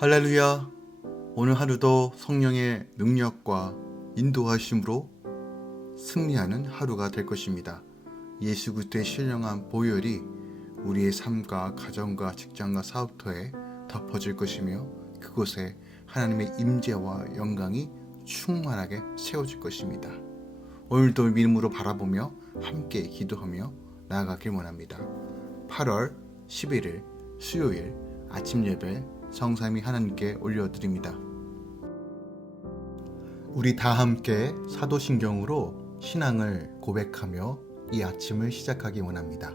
할렐루야! 오늘 하루도 성령의 능력과 인도하심으로 승리하는 하루가 될 것입니다. 예수 그리스도의 신령한 보혈이 우리의 삶과 가정과 직장과 사업터에 덮어질 것이며 그곳에 하나님의 임재와 영광이 충만하게 채워질 것입니다. 오늘도 믿음으로 바라보며 함께 기도하며 나아가길 원합니다. 8월 11일 수요일 아침 예배 성삼위 하나님께 올려드립니다. 우리 다 함께 사도신경으로 신앙을 고백하며 이 아침을 시작하기 원합니다.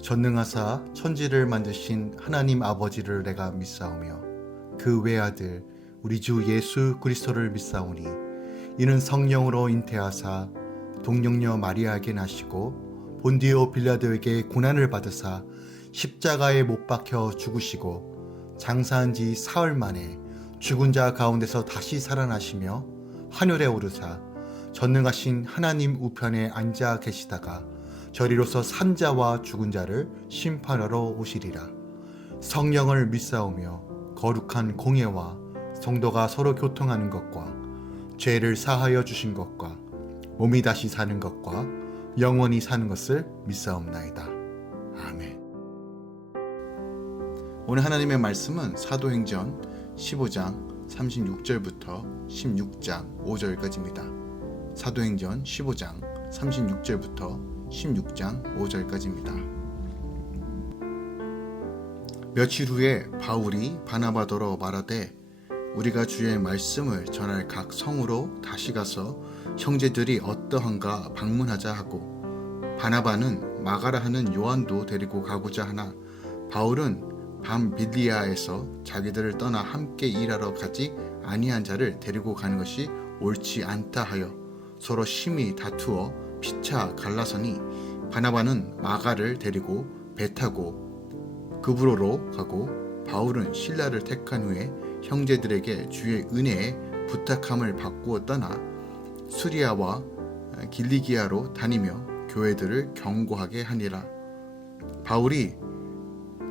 전능하사 천지를 만드신 하나님 아버지를 내가 믿사오며 그 외아들 우리 주 예수 그리스도를 믿사오니 이는 성령으로 잉태하사 동정녀 마리아에게 나시고 본디오 빌라도에게 고난을 받으사 십자가에 못 박혀 죽으시고 장사한 지 사흘 만에 죽은 자 가운데서 다시 살아나시며 하늘에 오르사 전능하신 하나님 우편에 앉아 계시다가 저리로서 산 자와 죽은 자를 심판하러 오시리라. 성령을 믿사오며 거룩한 공예와 성도가 서로 교통하는 것과 죄를 사하여 주신 것과 몸이 다시 사는 것과 영원히 사는 것을 믿사옵나이다. 아멘. 오늘 하나님의 말씀은 사도행전 15장 36절부터 16장 5절까지입니다. 사도행전 15장 36절부터 16장 5절까지입니다. 며칠 후에 바울이 바나바더러 말하되 우리가 주의 말씀을 전할 각 성으로 다시 가서 형제들이 어떠한가 방문하자 하고 바나바는 마가라 하는 요한도 데리고 가고자 하나 바울은 밤빌리아에서 자기들을 떠나 함께 일하러 가지 아니한 자를 데리고 가는 것이 옳지 않다 하여 서로 심히 다투어 피차 갈라서니 바나바는 마가를 데리고 배 타고 그브로로 가고 바울은 실라를 택한 후에 형제들에게 주의 은혜에 부탁함을 받고 떠나 수리아와 길리기아로 다니며 교회들을 경고하게 하니라. 바울이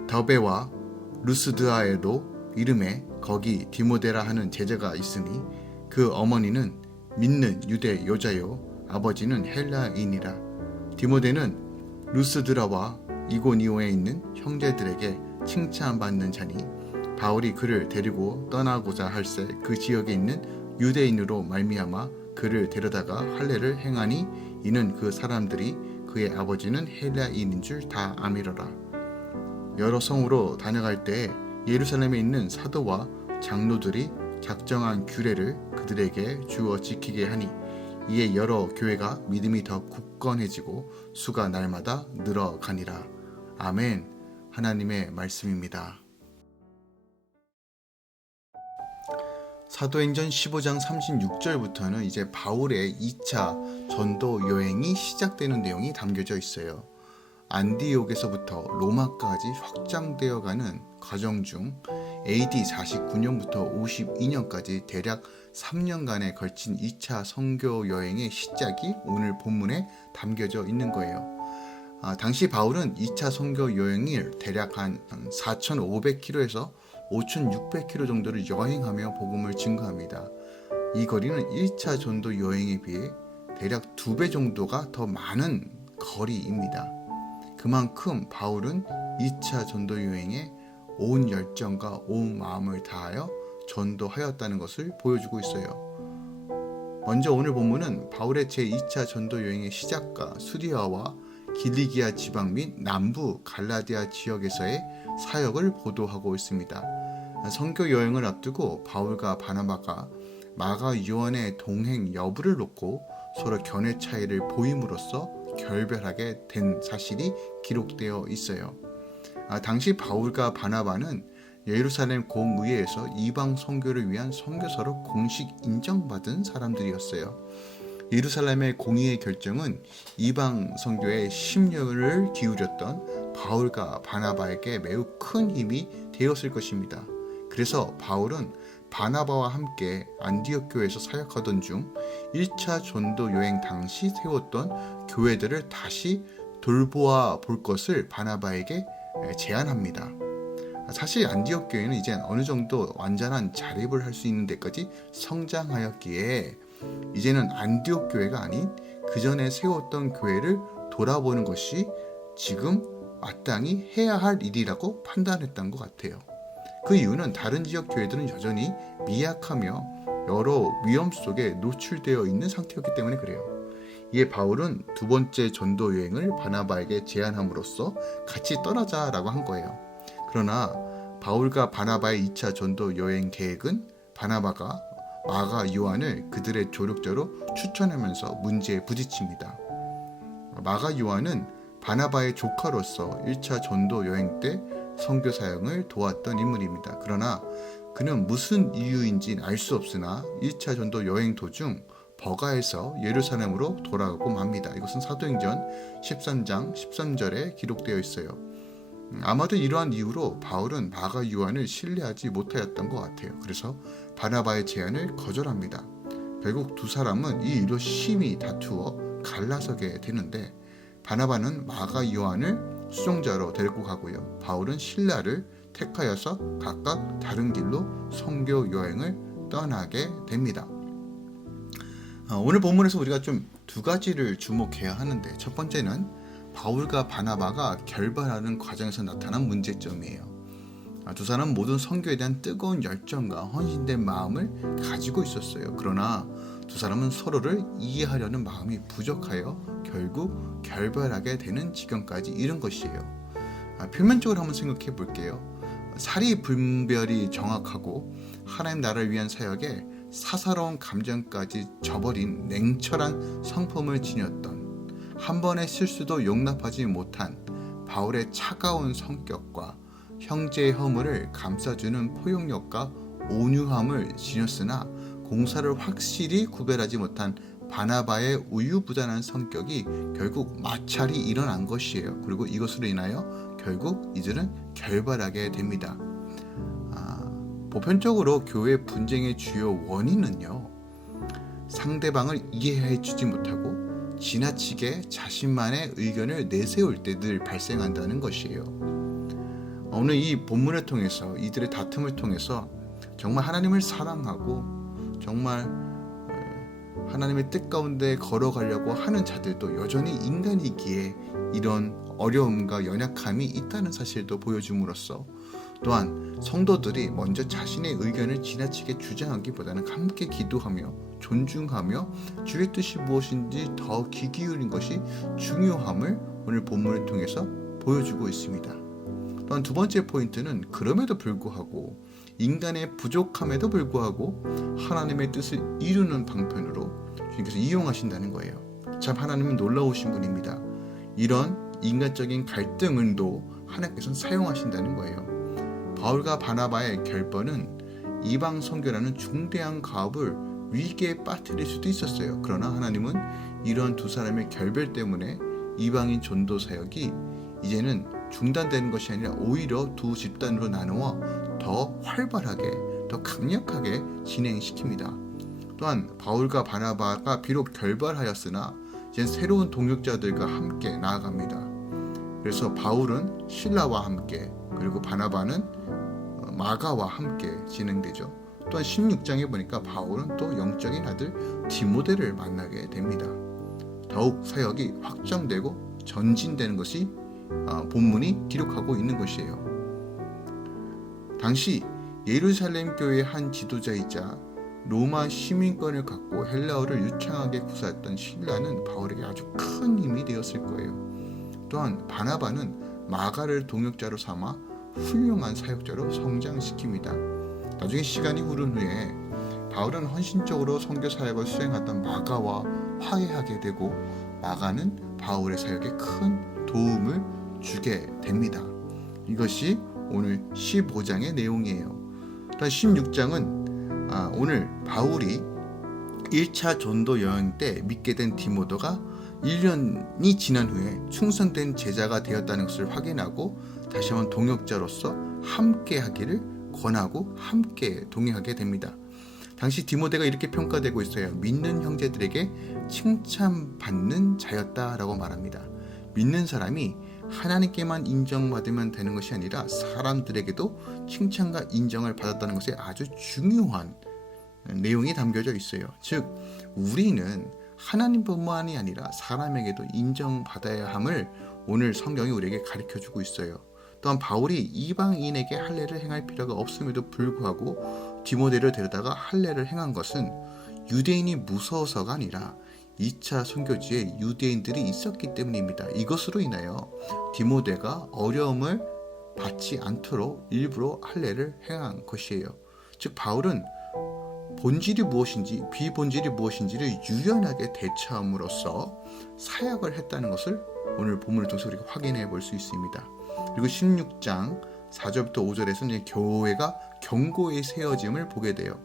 더베와 루스드아에도 이름에 거기 디모데라 하는 제자가 있으니 그 어머니는 믿는 유대 여자요 아버지는 헬라인이라. 디모데는 루스드라와 이고니오에 있는 형제들에게 칭찬받는 자니 바울이 그를 데리고 떠나고자 할새 그 지역에 있는 유대인으로 말미암아 그를 데려다가 할례를 행하니 이는 그 사람들이 그의 아버지는 헬라인인 줄 다 아미러라. 여러 성으로 다녀갈 때에 예루살렘에 있는 사도와 장로들이 작정한 규례를 그들에게 주어 지키게 하니 이에 여러 교회가 믿음이 더 굳건해지고 수가 날마다 늘어가니라. 아멘. 하나님의 말씀입니다. 사도행전 15장 36절부터는 이제 바울의 2차 전도 여행이 시작되는 내용이 담겨져 있어요. 안디옥에서부터 로마까지 확장되어가는 과정 중 AD 49년부터 52년까지 대략 3년간에 걸친 2차 선교 여행의 시작이 오늘 본문에 담겨져 있는 거예요. 당시 바울은 2차 선교 여행을 대략 한 4,500km에서 5,600km 정도를 여행하며 복음을 증거합니다. 이 거리는 1차 전도 여행에 비해 대략 2배 정도가 더 많은 거리입니다. 그만큼 바울은 2차 전도 여행에 온 열정과 온 마음을 다하여 전도하였다는 것을 보여주고 있어요. 먼저 오늘 본문은 바울의 제2차 전도 여행의 시작과 수리아와 길리기아 지방 및 남부 갈라디아 지역에서의 사역을 보도하고 있습니다. 선교 여행을 앞두고 바울과 바나바가 마가 요한의 동행 여부를 놓고 서로 견해 차이를 보임으로써 결별하게 된 사실이 기록되어 있어요. 당시 바울과 바나바는 예루살렘 공의회에서 이방 선교를 위한 선교사로 공식 인정받은 사람들이었어요. 예루살렘의 공의회 결정은 이방 선교에 심려를 기울였던 바울과 바나바에게 매우 큰 힘이 되었을 것입니다. 그래서 바울은 바나바와 함께 안디옥 교회에서 사역하던 중 1차 전도 여행 당시 세웠던 교회들을 다시 돌보아 볼 것을 바나바에게 제안합니다. 사실 안디옥 교회는 이제 어느 정도 완전한 자립을 할 수 있는 데까지 성장하였기에 이제는 안디옥 교회가 아닌 그 전에 세웠던 교회를 돌아보는 것이 지금 마땅히 해야 할 일이라고 판단했던 것 같아요. 그 이유는 다른 지역 교회들은 여전히 미약하며 여러 위험 속에 노출되어 있는 상태였기 때문에 그래요. 이에 바울은 두 번째 전도 여행을 바나바에게 제안함으로써 같이 떠나자라고 한 거예요. 그러나 바울과 바나바의 2차 전도 여행 계획은 바나바가 마가 요한을 그들의 조력자로 추천하면서 문제에 부딪힙니다. 마가 요한은 바나바의 조카로서 1차 전도 여행 때 선교 사역을 도왔던 인물입니다. 그러나 그는 무슨 이유인지는 알 수 없으나 1차 전도 여행 도중 버가에서 예루살렘으로 돌아가고 맙니다. 이것은 사도행전 13장 13절에 기록되어 있어요. 아마도 이러한 이유로 바울은 마가 요한을 신뢰하지 못하였던 것 같아요. 그래서 바나바의 제안을 거절합니다. 결국 두 사람은 이 일로 심히 다투어 갈라서게 되는데 바나바는 마가 요한을 수종자로 데리고 가고요. 바울은 실라를 택하여서 각각 다른 길로 선교 여행을 떠나게 됩니다. 오늘 본문에서 우리가 좀 두 가지를 주목해야 하는데 첫 번째는 바울과 바나바가 결별하는 과정에서 나타난 문제점이에요. 두 사람은 모든 선교에 대한 뜨거운 열정과 헌신된 마음을 가지고 있었어요. 그러나 두 사람은 서로를 이해하려는 마음이 부족하여 결국 결별하게 되는 지경까지 이른 것이에요. 표면적으로 한번 생각해 볼게요. 사리 분별이 정확하고 하나님 나라를 위한 사역에 사사로운 감정까지 저버린 냉철한 성품을 지녔던 한 번의 실수도 용납하지 못한 바울의 차가운 성격과 형제의 허물을 감싸주는 포용력과 온유함을 지녔으나 공사를 확실히 구별하지 못한 바나바의 우유부단한 성격이 결국 마찰이 일어난 것이에요. 그리고 이것으로 인하여 결국 이들은 결별하게 됩니다. 보편적으로 교회 분쟁의 주요 원인은요, 상대방을 이해해 주지 못하고 지나치게 자신만의 의견을 내세울 때 늘 발생한다는 것이에요. 오늘 이 본문을 통해서 이들의 다툼을 통해서 정말 하나님을 사랑하고 정말 하나님의 뜻 가운데 걸어가려고 하는 자들도 여전히 인간이기에 이런 어려움과 연약함이 있다는 사실도 보여줌으로써 또한 성도들이 먼저 자신의 의견을 지나치게 주장하기보다는 함께 기도하며 존중하며 주의 뜻이 무엇인지 더 귀 기울인 것이 중요함을 오늘 본문을 통해서 보여주고 있습니다. 또한 두 번째 포인트는 그럼에도 불구하고 인간의 부족함에도 불구하고 하나님의 뜻을 이루는 방편으로 주님께서 이용하신다는 거예요. 참 하나님은 놀라우신 분입니다. 이런 인간적인 갈등을도 하나님께서는 사용하신다는 거예요. 바울과 바나바의 결번은 이방 선교라는 중대한 가업을 위기에 빠뜨릴 수도 있었어요. 그러나 하나님은 이러한 두 사람의 결별 때문에 이방인 전도 사역이 이제는 중단되는 것이 아니라 오히려 두 집단으로 나누어 더 활발하게, 더 강력하게 진행시킵니다. 또한 바울과 바나바가 비록 결별하였으나 이제 새로운 동역자들과 함께 나아갑니다. 그래서 바울은 실라와 함께, 그리고 바나바는 마가와 함께 진행되죠. 또한 16장에 보니까 바울은 또 영적인 아들 디모데를 만나게 됩니다. 더욱 사역이 확장되고 전진되는 것이 본문이 기록하고 있는 것이에요. 당시 예루살렘 교회의 한 지도자이자 로마 시민권을 갖고 헬라어를 유창하게 구사했던 실라는 바울에게 아주 큰 힘이 되었을 거예요. 또한 바나바는 마가를 동역자로 삼아 훌륭한 사역자로 성장시킵니다. 나중에 시간이 흐른 후에 바울은 헌신적으로 선교 사역을 수행하던 마가와 화해하게 되고 마가는 바울의 사역에 큰 도움을 주게 됩니다. 이것이 오늘 15장의 내용이에요. 또한 16장은 오늘 바울이 1차 전도 여행 때 믿게 된 디모데가 1년이 지난 후에 충성된 제자가 되었다는 것을 확인하고 다시 한번 동역자로서 함께 하기를 권하고 함께 동행하게 됩니다. 당시 디모데가 이렇게 평가되고 있어요. 믿는 형제들에게 칭찬받는 자였다라고 말합니다. 믿는 사람이 하나님께만 인정받으면 되는 것이 아니라 사람들에게도 칭찬과 인정을 받았다는 것에 아주 중요한 내용이 담겨져 있어요. 즉 우리는 하나님뿐만이 아니라 사람에게도 인정받아야 함을 오늘 성경이 우리에게 가르쳐주고 있어요. 또한 바울이 이방인에게 할례를 행할 필요가 없음에도 불구하고 디모데를 데려다가 할례를 행한 것은 유대인이 무서워서가 아니라 2차 선교지에 유대인들이 있었기 때문입니다. 이것으로 인하여 디모데가 어려움을 받지 않도록 일부러 할례를 행한 것이에요. 즉 바울은 본질이 무엇인지 비본질이 무엇인지를 유연하게 대처함으로써 사역을 했다는 것을 오늘 본문을 통해서 우리가 확인해 볼 수 있습니다. 그리고 16장 4절부터 5절에서는 교회가 견고히 세워짐을 보게 돼요.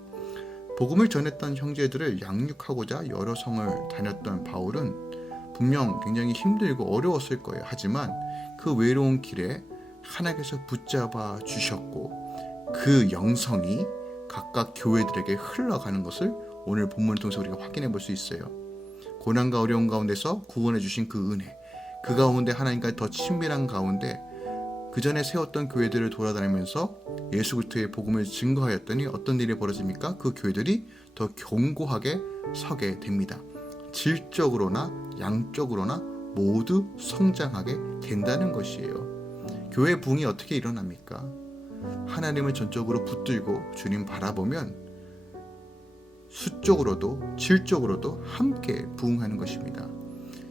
복음을 전했던 형제들을 양육하고자 여러 성을 다녔던 바울은 분명 굉장히 힘들고 어려웠을 거예요. 하지만 그 외로운 길에 하나님께서 붙잡아 주셨고 그 영성이 각각 교회들에게 흘러가는 것을 오늘 본문을 통해서 우리가 확인해 볼 수 있어요. 고난과 어려운 가운데서 구원해 주신 그 은혜, 그 가운데 하나님과 더 친밀한 가운데 그 전에 세웠던 교회들을 돌아다니면서 예수 그리스도의 복음을 증거하였더니 어떤 일이 벌어집니까? 그 교회들이 더 견고하게 서게 됩니다. 질적으로나 양적으로나 모두 성장하게 된다는 것이에요. 교회 부흥이 어떻게 일어납니까? 하나님을 전적으로 붙들고 주님 바라보면 수적으로도 질적으로도 함께 부흥하는 것입니다.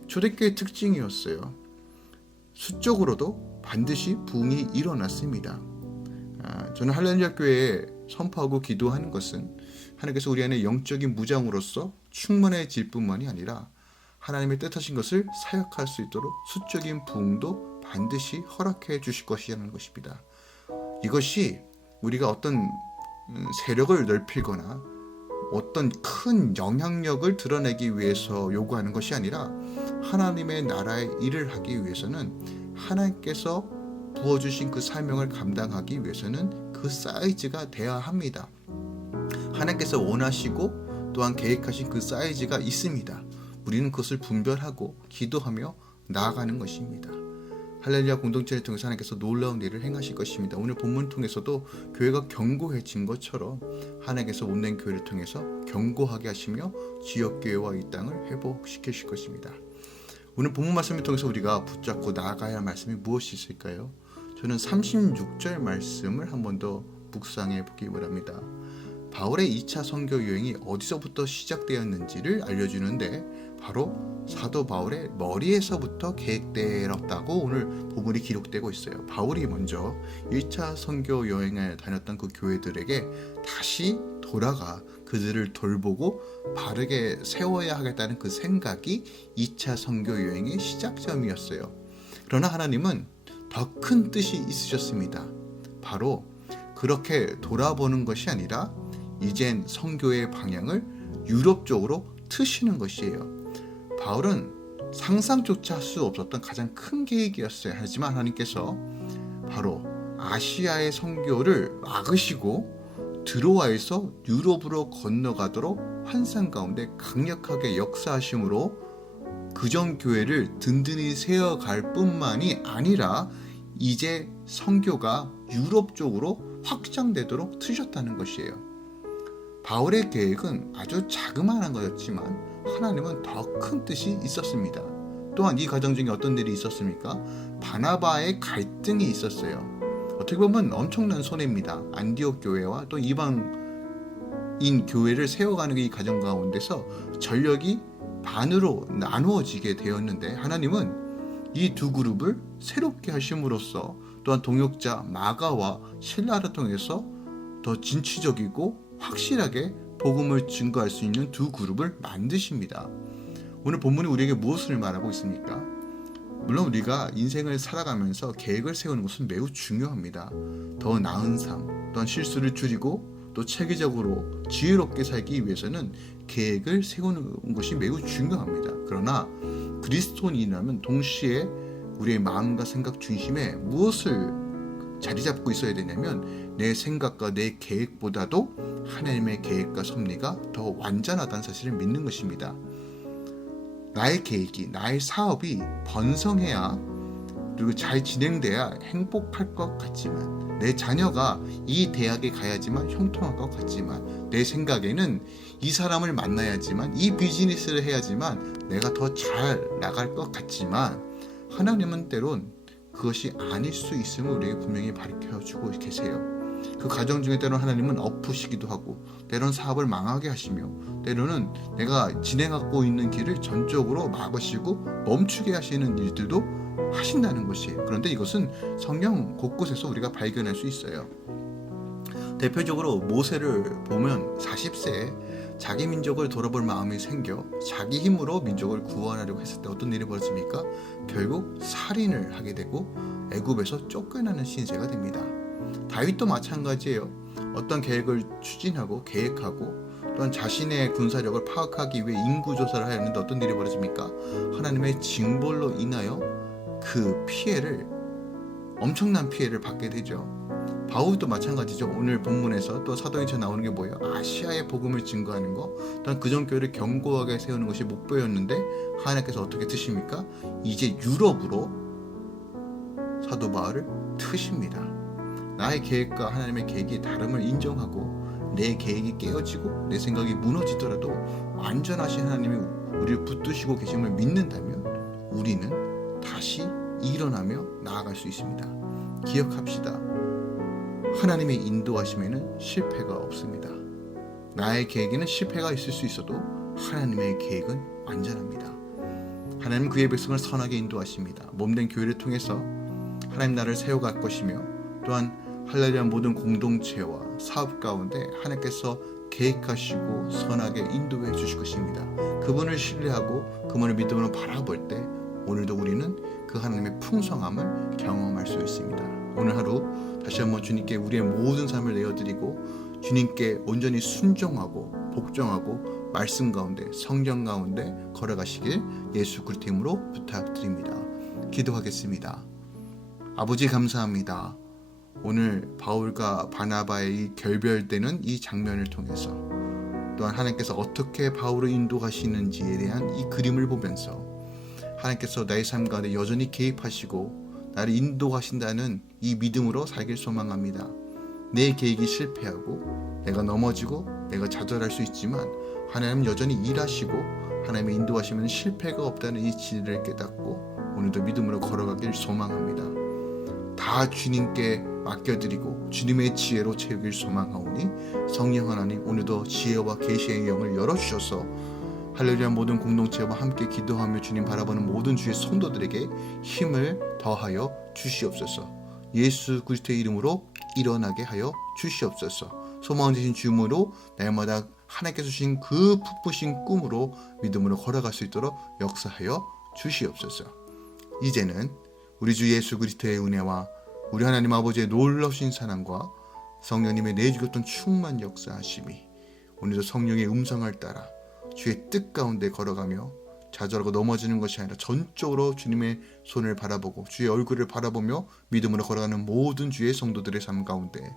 초대교회의 특징이었어요. 수적으로도 반드시 부흥이 일어났습니다. 저는 할렐루야 교회에 선포하고 기도하는 것은 하나님께서 우리 안에 영적인 무장으로서 충만해질 뿐만이 아니라 하나님의 뜻하신 것을 사역할 수 있도록 수적인 부흥도 반드시 허락해 주실 것이라는 것입니다. 이것이 우리가 어떤 세력을 넓히거나 어떤 큰 영향력을 드러내기 위해서 요구하는 것이 아니라 하나님의 나라의 일을 하기 위해서는 하나님께서 부어주신 그 사명을 감당하기 위해서는 그 사이즈가 돼야 합니다. 하나님께서 원하시고 또한 계획하신 그 사이즈가 있습니다. 우리는 그것을 분별하고 기도하며 나아가는 것입니다. 할렐루야 공동체를 통해서 하나님께서 놀라운 일을 행하실 것입니다. 오늘 본문 통해서도 교회가 견고해진 것처럼 하나님께서 온된 교회를 통해서 견고하게 하시며 지역교회와 이 땅을 회복시키실 것입니다. 오늘 본문 말씀을 통해서 우리가 붙잡고 나아가야 할 말씀이 무엇이 있을까요? 저는 36절 말씀을 한 번 더 묵상해 보기 바랍니다. 바울의 2차 선교 여행이 어디서부터 시작되었는지를 알려주는데 바로 사도 바울의 머리에서부터 계획되었다고 오늘 본문이 기록되고 있어요. 바울이 먼저 1차 선교 여행을 다녔던 그 교회들에게 다시 돌아가 그들을 돌보고 바르게 세워야 하겠다는 그 생각이 2차 선교 여행의 시작점이었어요. 그러나 하나님은 더 큰 뜻이 있으셨습니다. 바로 그렇게 돌아보는 것이 아니라 이젠 선교의 방향을 유럽 쪽으로 트시는 것이에요. 바울은 상상조차 할 수 없었던 가장 큰 계획이었어요. 하지만 하나님께서 바로 아시아의 선교를 막으시고 드로아에서 유럽으로 건너가도록 환상 가운데 강력하게 역사하심으로 그전 교회를 든든히 세워갈 뿐만이 아니라 이제 선교가 유럽 쪽으로 확장되도록 트셨다는 것이에요. 바울의 계획은 아주 자그마한 거였지만 하나님은 더 큰 뜻이 있었습니다. 또한 이 과정 중에 어떤 일이 있었습니까? 바나바의 갈등이 있었어요. 어떻게 보면 엄청난 손해입니다. 안디옥 교회와 또 이방인 교회를 세워가는 이 과정 가운데서 전력이 반으로 나누어지게 되었는데 하나님은 이 두 그룹을 새롭게 하심으로써 또한 동역자 마가와 실라를 통해서 더 진취적이고 확실하게 복음을 증거할 수 있는 두 그룹을 만드십니다. 오늘 본문이 우리에게 무엇을 말하고 있습니까? 물론 우리가 인생을 살아가면서 계획을 세우는 것은 매우 중요합니다. 더 나은 삶, 또한 실수를 줄이고 또 체계적으로 지혜롭게 살기 위해서는 계획을 세우는 것이 매우 중요합니다. 그러나 그리스도인이라면 동시에 우리의 마음과 생각 중심에 무엇을 자리 잡고 있어야 되냐면 내 생각과 내 계획보다도 하나님의 계획과 섭리가 더 완전하다는 사실을 믿는 것입니다. 나의 계획이, 나의 사업이 번성해야 그리고 잘 진행돼야 행복할 것 같지만, 내 자녀가 이 대학에 가야지만 형통할 것 같지만, 내 생각에는 이 사람을 만나야지만, 이 비즈니스를 해야지만 내가 더 잘 나갈 것 같지만, 하나님은 때론 그것이 아닐 수 있음을 우리에게 분명히 가르쳐주고 계세요. 그 과정 중에 때로는 하나님은 엎으시기도 하고, 때로는 사업을 망하게 하시며, 때로는 내가 진행하고 있는 길을 전적으로 막으시고 멈추게 하시는 일들도 하신다는 것이에요. 그런데 이것은 성경 곳곳에서 우리가 발견할 수 있어요. 대표적으로 모세를 보면 40세에 자기 민족을 돌아볼 마음이 생겨 자기 힘으로 민족을 구원하려고 했을 때 어떤 일이 벌어집니까? 결국 살인을 하게 되고 애굽에서 쫓겨나는 신세가 됩니다. 다윗도 마찬가지예요. 어떤 계획을 추진하고 계획하고 또한 자신의 군사력을 파악하기 위해 인구조사를 하였는데 어떤 일이 벌어집니까? 하나님의 징벌로 인하여 그 피해를, 엄청난 피해를 받게 되죠. 바울도 마찬가지죠. 오늘 본문에서 또 사도행전에 나오는 게 뭐예요? 아시아의 복음을 증거하는 거, 또한 그전교회를 견고하게 세우는 것이 목표였는데 하나님께서 어떻게 트십니까? 이제 유럽으로 사도 바울을 트십니다. 나의 계획과 하나님의 계획이 다름을 인정하고 내 계획이 깨어지고 내 생각이 무너지더라도 완전하신 하나님이 우리를 붙드시고 계심을 믿는다면 우리는 다시 일어나며 나아갈 수 있습니다. 기억합시다. 하나님의 인도하심에는 실패가 없습니다. 나의 계획에는 실패가 있을 수 있어도 하나님의 계획은 완전합니다. 하나님은 그의 백성을 선하게 인도하십니다. 몸된 교회를 통해서 하나님 나라를 세워갈 것이며, 또한 할렐루야 모든 공동체와 사업 가운데 하나님께서 계획하시고 선하게 인도해 주실 것입니다. 그분을 신뢰하고 그분을 믿음으로 바라볼 때 오늘도 우리는 그 하나님의 풍성함을 경험할 수 있습니다. 오늘 하루 다시 한번 주님께 우리의 모든 삶을 내어드리고 주님께 온전히 순종하고 복종하고 말씀 가운데, 성령 가운데 걸어가시길 예수 그리스도 이름으로 부탁드립니다. 기도하겠습니다. 아버지 감사합니다. 오늘 바울과 바나바의 이 결별되는 이 장면을 통해서, 또한 하나님께서 어떻게 바울을 인도하시는지에 대한 이 그림을 보면서 하나님께서 나의 삶 가운데 여전히 개입하시고 나를 인도하신다는 이 믿음으로 살길 소망합니다. 내 계획이 실패하고 내가 넘어지고 내가 좌절할 수 있지만 하나님은 여전히 일하시고 하나님의 인도하시면 실패가 없다는 이 진리를 깨닫고 오늘도 믿음으로 걸어가길 소망합니다. 다 주님께 맡겨드리고 주님의 지혜로 채우길 소망하오니 성령 하나님 오늘도 지혜와 계시의 영을 열어주셔서 할렐루야 모든 공동체와 함께 기도하며 주님 바라보는 모든 주의 성도들에게 힘을 더하여 주시옵소서. 예수 그리스도의 이름으로 일어나게 하여 주시옵소서. 소망 되신 주님으로 날마다 하나님께서 주신 그 풋부신 꿈으로 믿음으로 걸어갈 수 있도록 역사하여 주시옵소서. 이제는 우리 주 예수 그리스도의 은혜와 우리 하나님 아버지의 놀라우신 사랑과 성령님의 내주셨던 충만 역사하심이 오늘도 성령의 음성을 따라 주의 뜻 가운데 걸어가며 좌절하고 넘어지는 것이 아니라 전적으로 주님의 손을 바라보고 주의 얼굴을 바라보며 믿음으로 걸어가는 모든 주의 성도들의 삶 가운데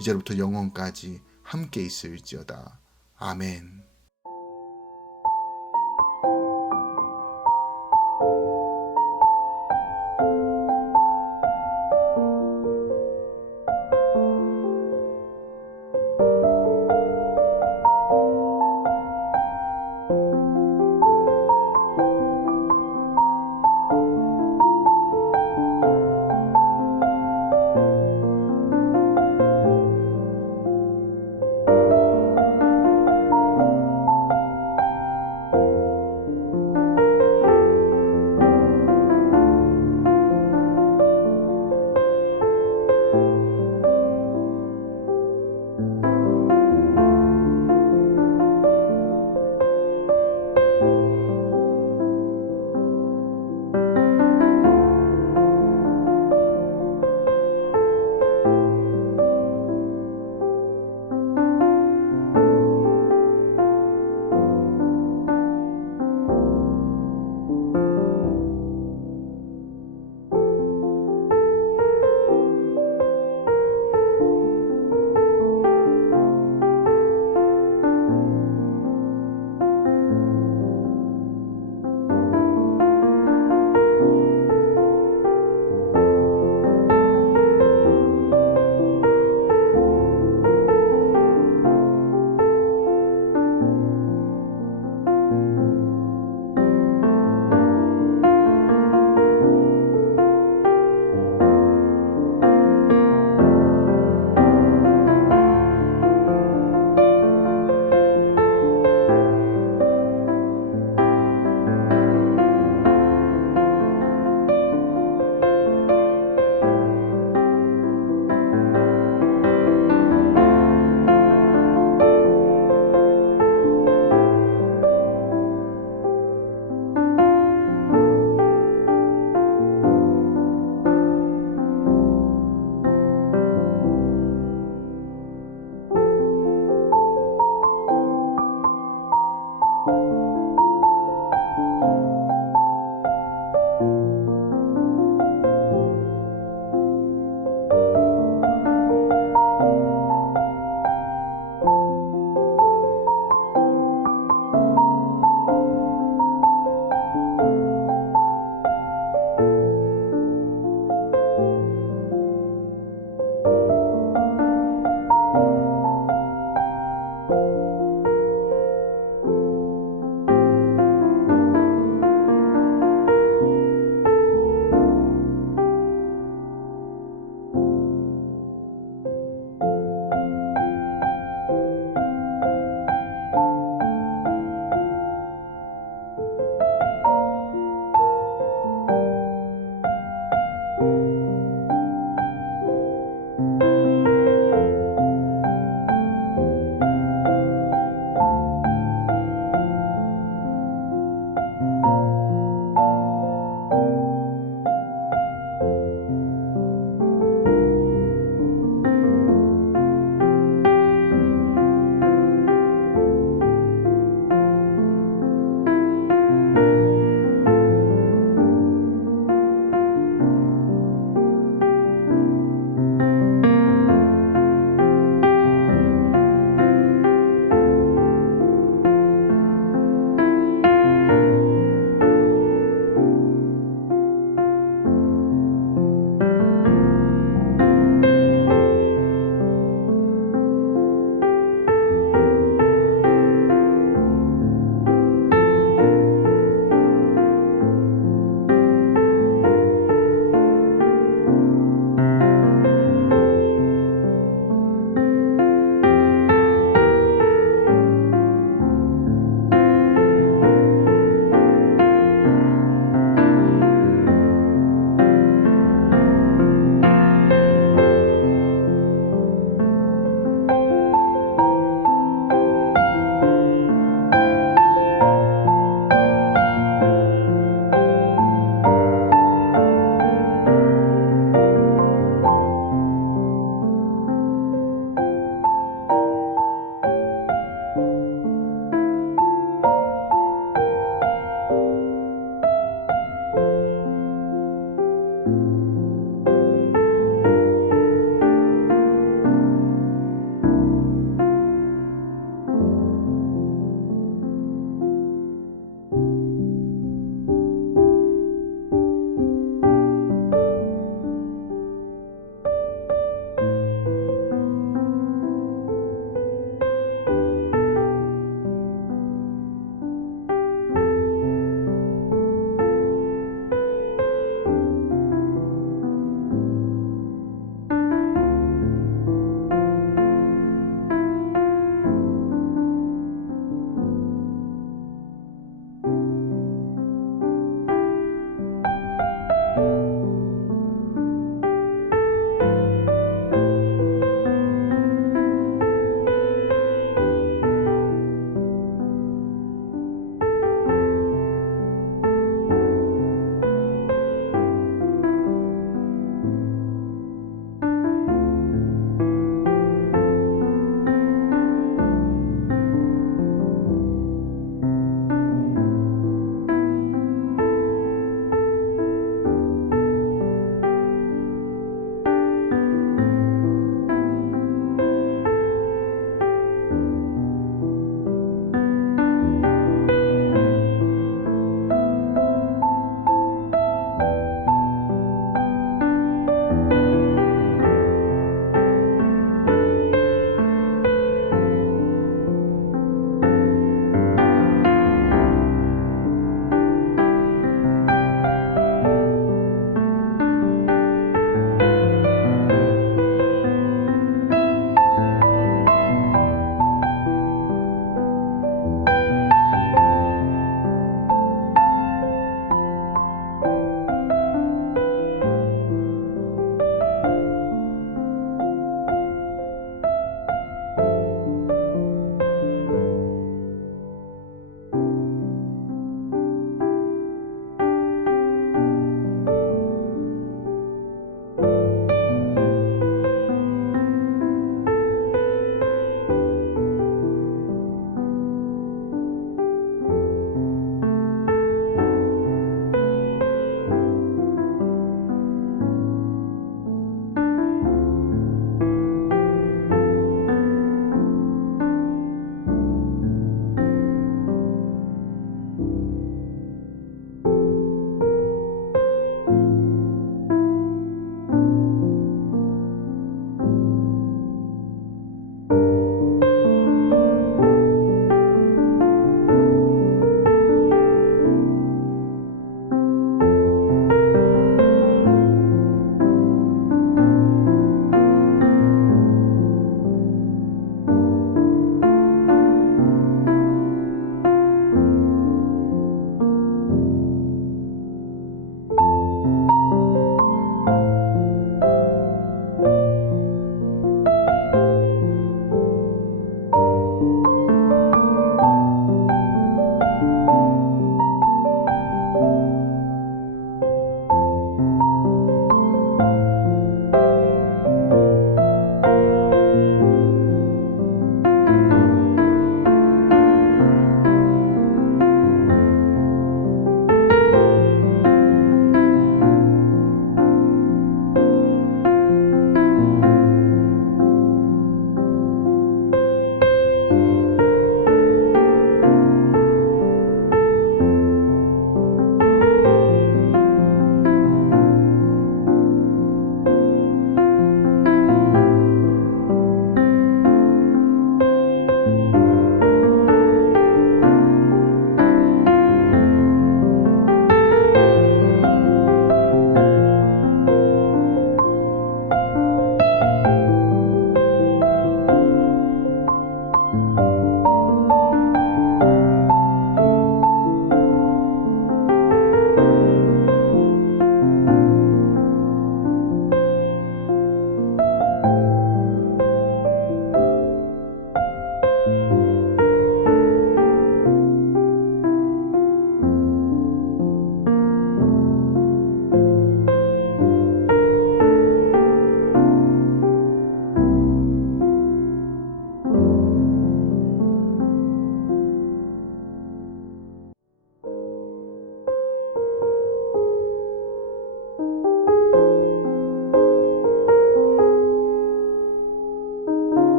이제부터 영원까지 함께 있을지어다. 아멘.